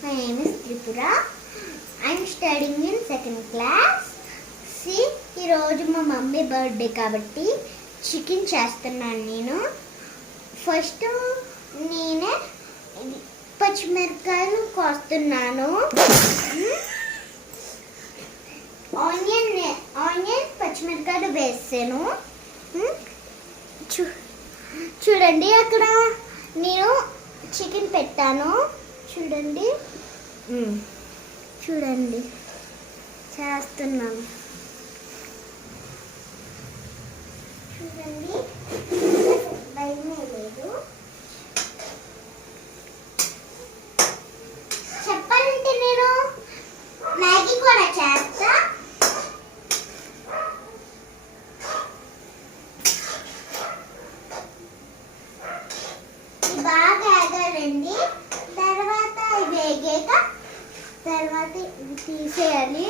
My name is Tripura. I am studying in second class. See, ఈరోజు మా mummy birthday కాబట్టి chicken చేస్తున్నాను నేను. ఫస్ట్ నేనే పచ్చిమిరపకాయలు కోస్తున్నాను. ఆనియన్ పచ్చిమిరపకాయలు వేసాను. చూడండి అక్కడ నేను చికెన్ పెట్టాను. చూడండి చూడండి చేస్తున్నాను. చూడండి భయమే లేదు. చెప్పాలంటే నేను మ్యాగీ కూడా చేస్తా. బాగా ఎగాలండి. తర్వాత వేగాక తర్వాత తీసేయాలి.